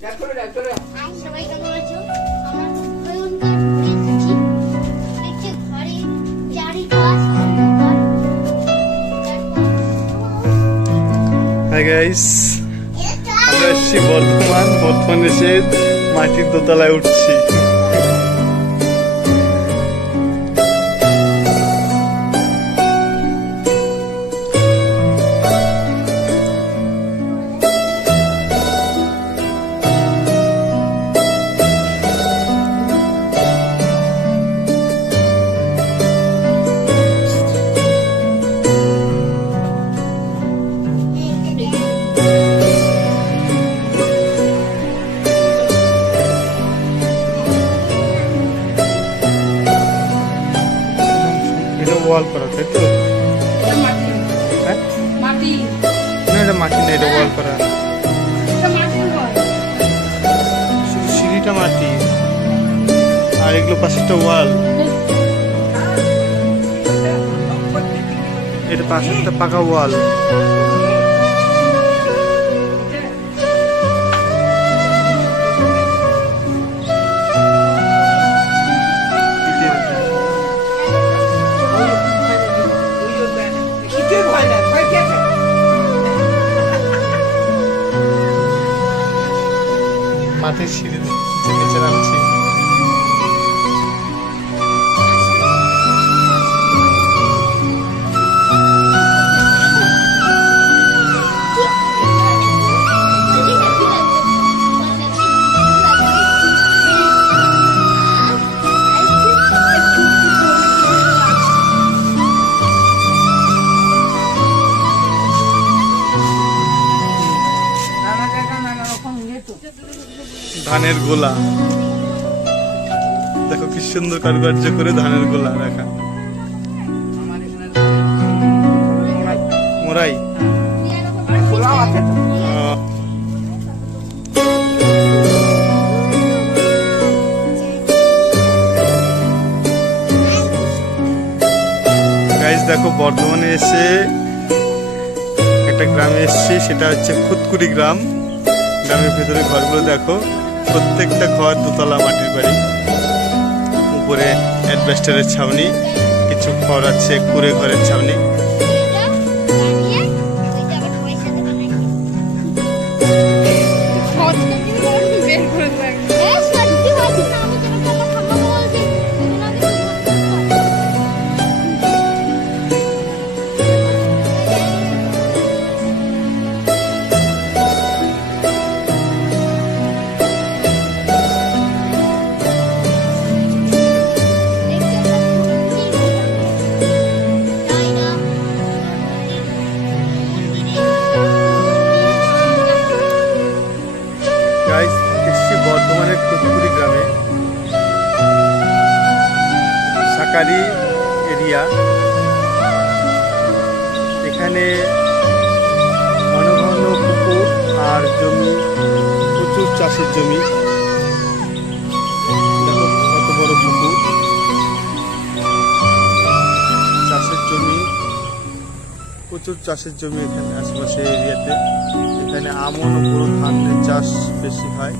সবাই কেমন আছো? আমরা ভয়ঙ্কর ঘুরে এসেছি। দেখছি ঘরে চারিপাশ অন্ধকার। হাই গাইস, আমরা এসেছি বর্ধমান এসে মাটির দোতলায় উঠছি। ওয়াল করা, তাই তো? মাটি না, এটা মাটি না, এটা ওয়াল করা। শুধু সিঁড়িটা মাটি আর এগুলো পাশেরটা ওয়াল। এটা পাশেরটা পাকা ওয়াল। মাটির সিঁড়ি নিচে নামছি। ধানের গোলা দেখো কি সুন্দর কারুকার্য করে ধানের গোলা রাখা। মোরাই গাইস, দেখো বর্ধমানে এসে একটা গ্রামে এসেছি, সেটা হচ্ছে খুতকুড়ি গ্রাম। গ্রামের ভেতরে ঘরগুলো দেখো, প্রত্যেকটা ঘর দোতলা মাটির বাড়ি, উপরে অ্যাডভেস্টারের ছাউনি, কিছু ঘর আছে কুড়ে ঘরের ছাউনি। বর্ধমানের খুতকুড়ি গ্রামে সাকারি এরিয়া, এখানে ঘন ঘন পুকুর আর জমি, প্রচুর চাষের জমি। দেখো কত বড় পুকুর, চাষের জমি, প্রচুর চাষের জমি এখানে আশেপাশে এরিয়াতে। এখানে আমন ও পুরো ধানের চাষ বেশি হয়।